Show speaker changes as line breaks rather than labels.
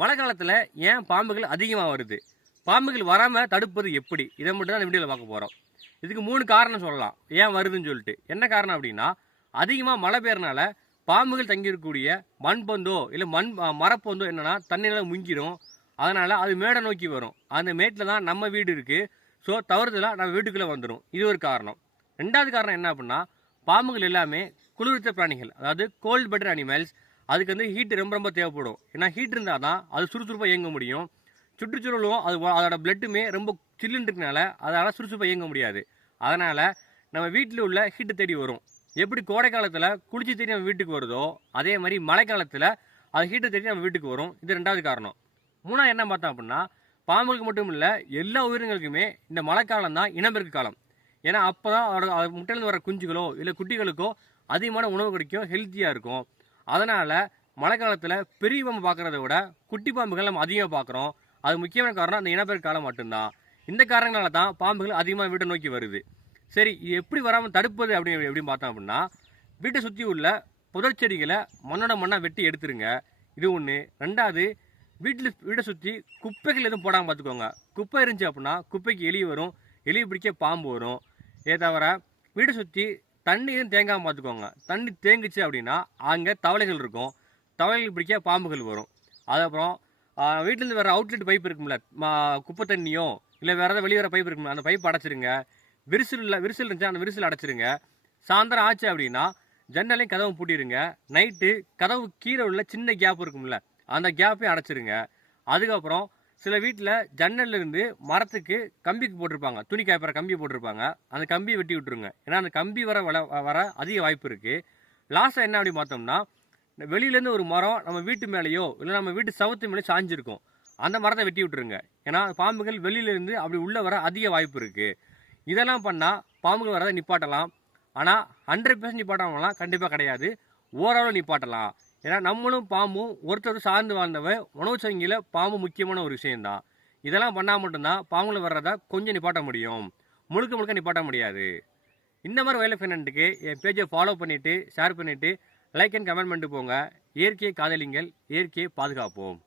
மழை காலத்தில் ஏன் பாம்புகள் அதிகமாக வருது? பாம்புகள் வராமல் தடுப்பது எப்படி? இதை மட்டும் தான் இந்த வீடியோவில் பார்க்க போகிறோம் இதுக்கு மூணு காரணம் சொல்லலாம். ஏன் வருதுன்னு சொல்லிட்டு. என்ன காரணம் அப்படின்னா அதிகமாக மழை பெய்யறனால பாம்புகள் தங்கியிருக்கக்கூடிய மண்பந்தோ இல்லை மண் மரப்பந்தோ என்னென்னா தண்ணியில் முங்கிடும் அதனால் அது மேடை நோக்கி வரும். அந்த மேட்டில் தான் நம்ம வீடு இருக்குது ஸோ தவறுதலாக நம்ம வீட்டுக்குள்ளே வந்துடும் இது ஒரு காரணம். ரெண்டாவது காரணம் என்ன அப்படின்னா பாம்புகள் எல்லாமே குளிர்த்த பிராணிகள் அதாவது கோல்ட் பெட்டர் அனிமல்ஸ் அதுக்கு வந்து ஹீட் ரொம்ப ரொம்ப தேவைப்படும். ஏன்னா ஹீட் இருந்தால் தான் அது சுறுசுறுப்பாக இயங்க முடியும். சுற்றுச்சூழலும் அது அதோட பிளட்டுமே ரொம்ப சில்லுன்னு இருக்கனால அதால் சுறுசுறுப்பாக இயங்க முடியாது. அதனால் நம்ம வீட்டில் உள்ள ஹீட்டு தேடி வரும். எப்படி கோடை காலத்தில் குளிச்சு தேடி நம்ம வீட்டுக்கு வருதோ அதே மாதிரி மழை காலத்தில் அது ஹீட்டை தேடி நம்ம வீட்டுக்கு வரும். இது ரெண்டாவது காரணம். மூணாவது என்ன பார்த்தோம் அப்படின்னா பாம்புகளுக்கு மட்டும் இல்லை எல்லா உயிரினங்களுக்குமே இந்த மழைக்காலம் தான் இனப்பெருக்க காலம். ஏன்னா அப்போ தான் அதோட முட்டையிலேருந்து வர குஞ்சுகளோ இல்லை குட்டிகளுக்கோ அதிகமான உணவு கிடைக்கும் ஹெல்த்தியாக இருக்கும். அதனால் மழை காலத்தில் பெரிய பாம்பு பார்க்குறத விட குட்டி பாம்புகள் நம்ம அதிகமாக பார்க்குறோம் அது முக்கியமான காரணம் அந்த இனப்பெருக்க காலம் மட்டும்தான். இந்த காரணங்களால தான் பாம்புகள் அதிகமாக வீட்டை நோக்கி வருது. சரி இது எப்படி வராமல் தடுப்பது அப்படி எப்படின்னு பார்த்தோம் அப்படின்னா வீட்டை சுற்றி உள்ள புதர் செடிகளை மண்ணோட மண்ணாக வெட்டி எடுத்துருங்க. இது ஒன்று ரெண்டாவது வீட்டில் வீட்டை சுற்றி குப்பைகள் எதுவும் போடாமல் பார்த்துக்கோங்க. குப்பை இருந்துச்சு அப்படின்னா குப்பைக்கு எலி வரும். எலி பிடிக்க பாம்பு வரும். இதே தவிர வீட்டை சுற்றி தண்ணியும் தேங்காமல் பார்த்துக்கோங்க. தண்ணி தேங்குச்சு அப்படின்னா அங்கே தவளைகள் இருக்கும். தவளைகள் பிடிக்க பாம்புகள் வரும். அதுக்கப்புறம் வீட்டிலேருந்து வேறு அவுட்லெட் பைப் இருக்கும்ல மா- குப்பை தண்ணியோ இல்லை வேறு ஏதாவது வெளியே வர பைப் இருக்கும்ல அந்த பைப் அடைச்சிருங்க. விரிசல் இல்லை விரிசல் இருந்துச்சு அந்த விரிசல் அடைச்சிருங்க. சாயந்தரம் ஆச்சு அப்படின்னா ஜன்னலையும் கதவும் பூட்டிடுங்க. நைட்டு கதவு கீழே உள்ள சின்ன கேப் இருக்கும்ல அந்த கேப்பையும் அடைச்சிருங்க. அதுக்கப்புறம் சில வீட்டில் ஜன்னல்ல இருந்து மரத்துக்கு கம்பிக்கு போட்டிருப்பாங்க. துணி காய்ப்புற கம்பி போட்டிருப்பாங்க. அந்த கம்பியை வெட்டி விட்டுருங்க. ஏன்னா அந்த கம்பி வர வள வர அதிக வாய்ப்பு இருக்குது லாஸ்ட்டாக என்ன அப்படி பார்த்தோம்னா வெளியிலேருந்து ஒரு மரம் நம்ம வீட்டு மேலேயோ இல்லை நம்ம வீட்டு சவுத்து மேலே சாஞ்சிருக்கும். அந்த மரத்தை வெட்டி விட்டுருங்க. ஏன்னா பாம்புகள் வெளியிலேருந்து அப்படி உள்ளே வர அதிக வாய்ப்பு இருக்குது இதெல்லாம் பண்ணால் பாம்புகள் வரதை நிப்பாட்டலாம். ஆனால் ஹண்ட்ரட் பர்சன்ட் நிப்பாட்டாமலாம் கண்டிப்பாக கிடையாது. ஓரளவு நிப்பாட்டலாம். ஏன்னா நம்மளும் பாம்பும் ஒருத்தர் சார்ந்து வாழ்ந்தவ உணவு சங்கியில் பாம்பு முக்கியமான ஒரு விஷயம்தான். இதெல்லாம் பண்ணால் மட்டும்தான் பாம்புல வர்றதை கொஞ்சம் நிப்பாட்ட முடியும். முழுக்க முழுக்க நிப்பாட்ட முடியாது. இந்த மாதிரி வயல் ஃபினண்ட்டுக்கு என் பேஜை ஃபாலோ பண்ணிவிட்டு ஷேர் பண்ணிவிட்டு லைக் அண்ட் கமெண்ட் பண்ணிட்டு போங்க. இயற்கையை காதலிங்கள் இயற்கையை பாதுகாப்போம்.